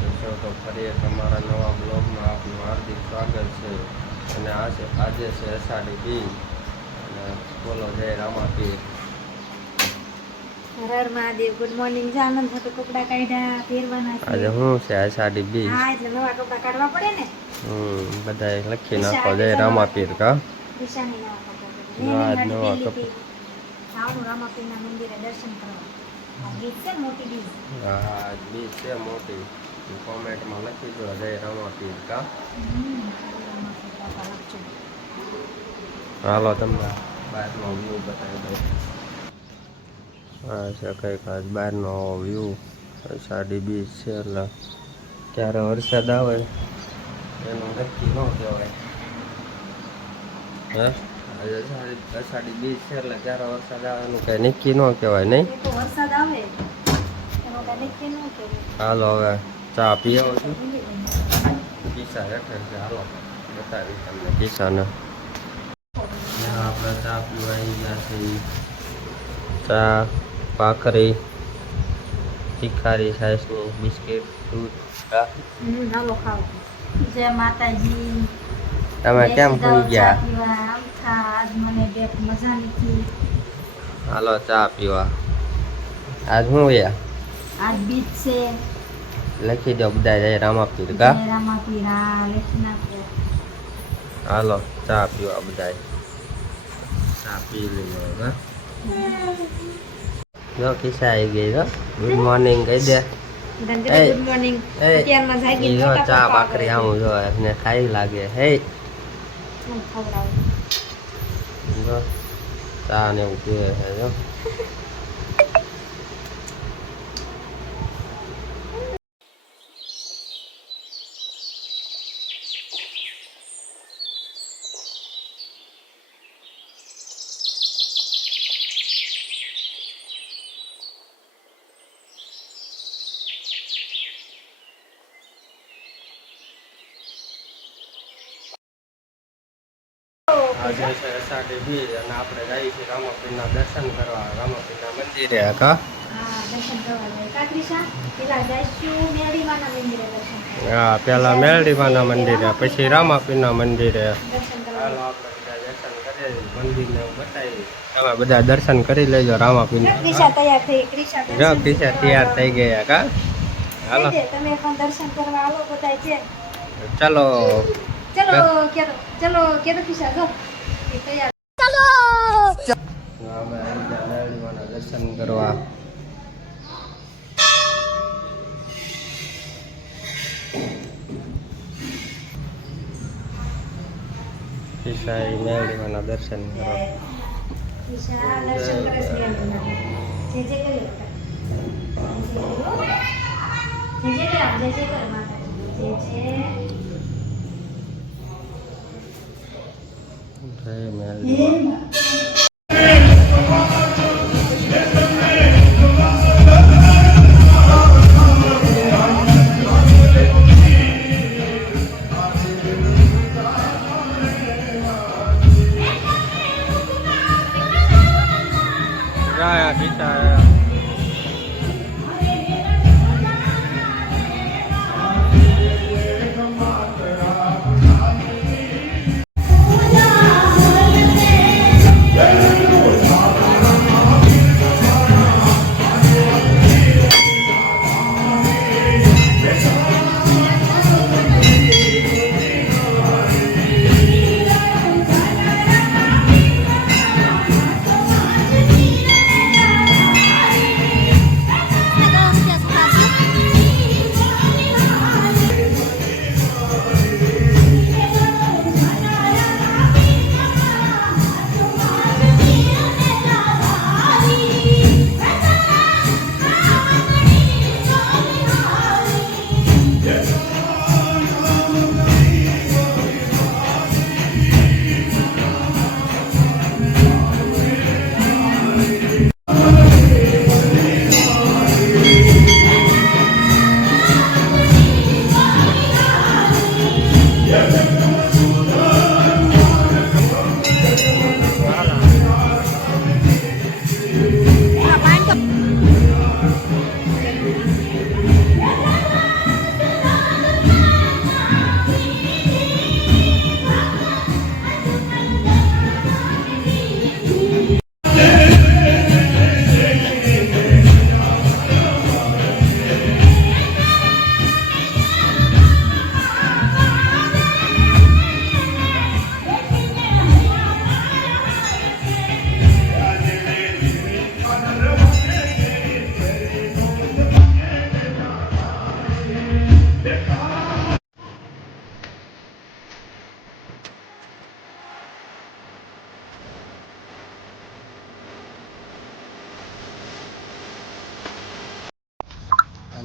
કેમ છો? તો ફરી એક અમારા નવા બ્લોગમાં આપનું હાર્દિક સ્વાગત છે. અને આજે છે અષાઢી બીજ અને બોલો જય રામાપીર. હર હર મહાદેવ. Good morning. આનંદ થતો કપડા કાઢ્યા પહેરવાના છે. આજે શું છે અષાઢી બીજ? હા, એટલે નવા કપડા કાઢવા પડે ને. બધાએ લખી નાખો જય રામાપીર. કા દિશાની નવા કપડા આજ મેં નવા લીધી. કપડા. આવનું રામાપીરના મંદિરે દર્શન કરવા. આ બીજ છે ને, મોટી બીજ. હા, બીજ છે મોટી. કોમેન્ટમાં લખી દો જય રામાપીર. કા રામાપીર બાપા લખજો. હાલો તમને બહારનો વ્યૂ બતાવી દઉં. હા છે કંઈક આજ બહારનો વ્યૂ. અષાઢી બીજ છે એટલે ક્યારે વરસાદ આવે એનું નક્કી ન કહેવાય. હે આજે અષાઢી બીજ છે એટલે ક્યારે વરસાદ આવે એનું કઈ નક્કી ન કહેવાય નહીં. તો વરસાદ આવે એનો કઈ નક્કી ન કહેવાય. હાલો હવે ચા પી આવો છું. કિસ્સા હેઠળ છે, હાલો બતાવી તમને કિસ્સાને. આપણે ચા પીવા આવી ગયા છીએ. ચા, ભાખરી, તીખારી, છાશની, બિસ્કિટ, દૂધ. હાલો ખાવ. જય માતાજી. તમે કેમ હોઈ ગયા? આજ મને બેક મજા નથી. હાલો ચા પીવા. આજ શું યા આજ બીજ છે. લખી દો બધા જય રામાપીર. જય કા રામાપીર. હા, લખી નાખો. હાલો ચા પીવા બધા. ચા પી લઈએ હવે. જો કિસ્સા આવી ગઈ. જો ગુડ મોર્નિંગ કહી દે. Good morning. અત્યારમાં જાગી જો ચા ભાખરી આવું જો એને ખાઈ લાગે. હે જો ચા ને એવું પીવે છે. જો આજે છે અષાઢી બીજ અને આપણે જઈએ છીએ રામાપીરના દર્શન કરવા. રામાપીરના મંદિરે. કા દર્શન કરવા જાય. કાત્રીશા પેલા જઈશું મેરડીમાના મંદિરે દર્શન કરવા. હા, પેલા મેરડીમાના મંદિરે, પછી રામાપીરના મંદિરે. દર્શન કરવા. હાલો આપણે બધા દર્શન કરીએ. મંદિરને બતાવી. તમે બધા દર્શન કરી લેજો રામાપીરના. ક્રિશા તૈયાર થઈ. ક્રિશા જો કિસ્સા તૈયાર થઈ ગયા. કા હાલો તમે પણ દર્શન કરવા આવો બધાય છે. ચાલો ચલો કેતો ક્રિશા જો તૈયાર. અમે આવી ગયા મેરડીમાના દર્શન કરવા. કિસ્સા મેરડીમાના દર્શન કરવા. ક્રિશા દર્શન કરે છે મેરડીના. જે જે કર્યો જે કર માતાજી. જય મેરડીમાં. ગયા કિસ્સા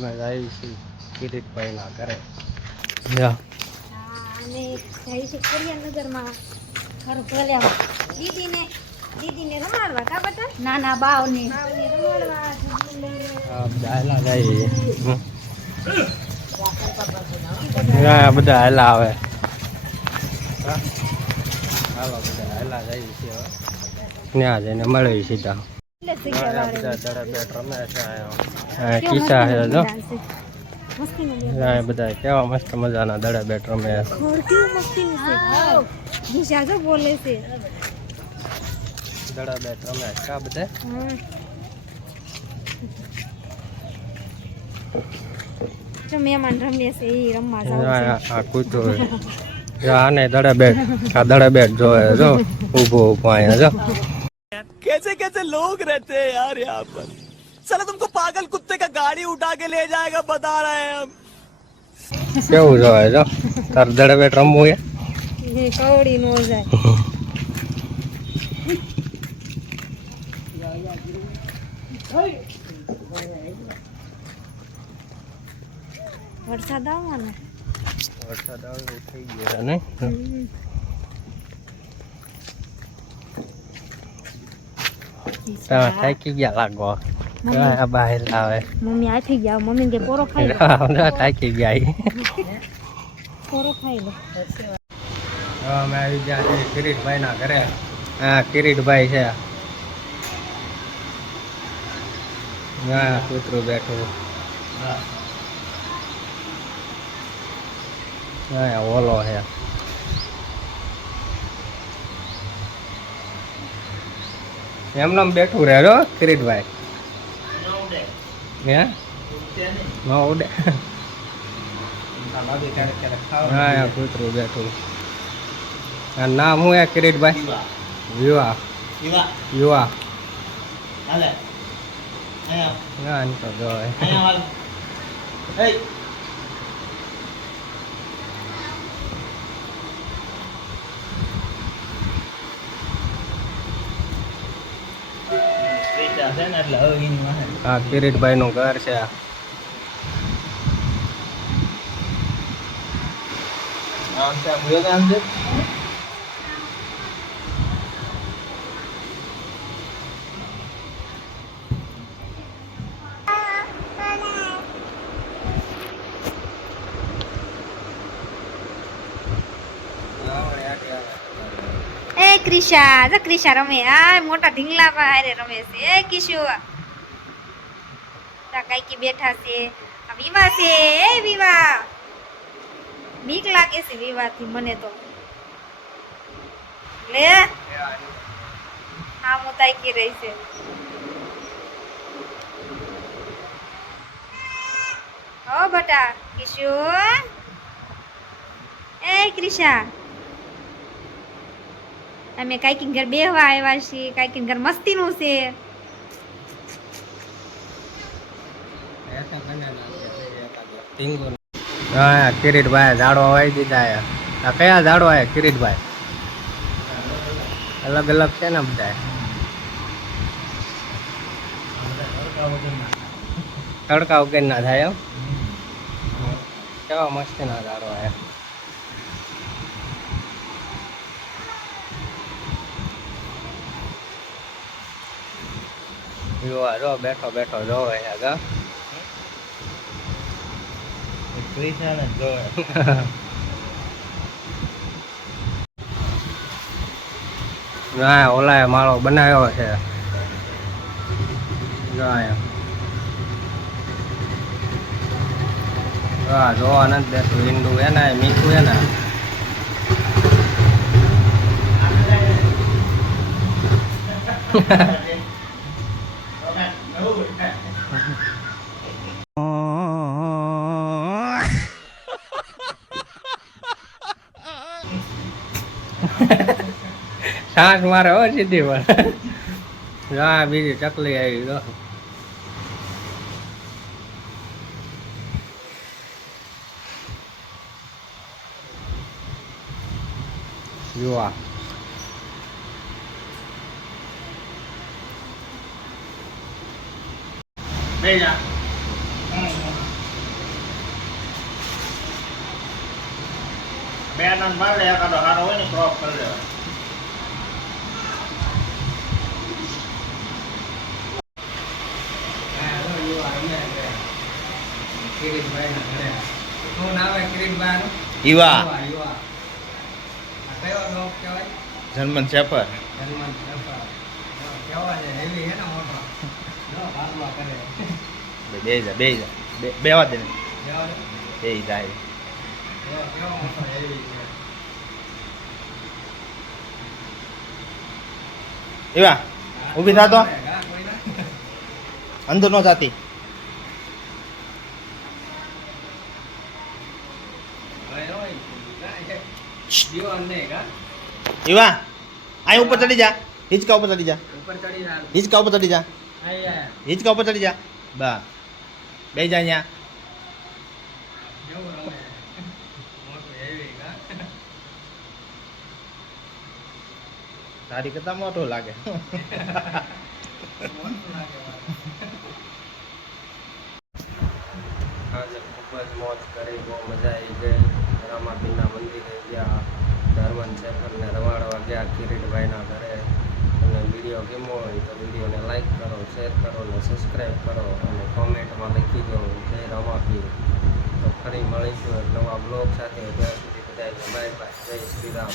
અમે જઈએ છીએ કિરીટભાઈના ઘરે. અને જઈ છે કરિયાનગરમાં ખરું ભલે દીદીને રમાડવા કા બટા નાના બાવને રમાડવા બધા જઈએ બધા હેલા આવે. હાલો બધા હેલા જઈએ છીએ ત્યાં જઈને મળીએ સીધા. બધા દડા બેટ રમે છે. કિસ્સા છે જો બધા કેવા મસ્ત મજાના દડા બેટ રમે. બોલે છે દડા બેટ રમે કા બધા. જો મહેમાન રમે છે એ રમવા જાવ આ કૂતો આને દડા બેટ જોવે જો ઊભો અહીંયા જો. कैसे कैसे लोग रहते हैं यार यहाँ पर. साला तुमको पागल कुत्ते का गाड़ी उठा के ले जाएगा बता रहे हैं हम. કેવું જોવે જો તાર દડા બેટ રમવું એ કવડી નો જાય. વરસાદ આવવાનો. વરસાદ આવે થઈ ગયો ને. થાકી ગયા લાગો. બહાર આવે મમ્મી આથી ગયા. મમ્મી કે પોરો ખાઈ લો. થાકી ગયા. પોરો ખાઈ લો. અમે આવી ગયા છીએ કિરીટભાઈ ના ઘરે. હા કિરીટભાઈ છે. હા કૂતરું બેઠું. હા ઓલો છે. એમને બેઠું રહે રો કિરીટભાઈ. હે ન ઉડે. હા કૂતરું બેઠું. નામ શું હે કિરીટભાઈ? વિવા. યુવા. ના તો જોય. હા કિરીટભાઈ નું ઘર છે. એ ક્રિશા રમે. આ મોટા ઢીંગલા હારે રમે છે. એ કિશુ કાઈકી બેઠા છે. આ વિવા છે. એ વિવા બીક લાગે છે વિવાથી મને તો. લે હા હું તાકી રહી છે. ઓ બટા કિશુ. એ ક્રિશા અમે કાઈકી ઘર બેહવા આવ્યા છીએ. કાઈકી ઘર મસ્તી નું છે. હા કિરીટભાઈ ઝાડવા વાવી દીધા. આ કયા ઝાડવા હે કિરીટભાઈ? અલગ અલગ છે ને બધા. તડકા વગર ના થાય એમ. કેવા મસ્ત ના ઝાડવા હે. જોવા જો બેઠો બેઠો જોવે આગળ. ના ઓલા માળો બનાવ્યો છે. જોવા નથી દેતું. ઈંડું એના મીઠું એના. સાંજ મારે હો સીધી પર. હા બીજી ચકલી આવી ગયો. યુવા બેજા બે નંબર માર લે એકાદો હારો હોય ને ક્રોપ કરી લેવાય. ઈવા જર્મન શેફર બે જા બેવા દે બે જાય ઈવા ઊભી થા તો અંદર નો જાતી ઈવા અહીં ઉપર ચડી જા હિંચકા ઉપર ચડી જા હિંચકા ઉપર ચડી જા હિંચકા ઉપર ચડી જા બા બે જા અહીંયા તારી કરતા મોટો લાગે આજે ખૂબ જ મોજ કરી, બહુ મજા આવી ગઈ. રામાપીરના મંદિરે ગયા, ધર્મન શેખરને રમાડવા ગયા કિરીટભાઈના ઘરે. અને વિડીયો ગમ્યો હોય તો વિડીયોને લાઈક કરો, શેર કરો અને સબસ્ક્રાઈબ કરો અને કોમેન્ટમાં લખી દો જય રામાપીર. તો ફરી મળીશું એક નવા બ્લોગ સાથે. ત્યાં સુધી બધાને બાય બાય, જય શ્રી રામ.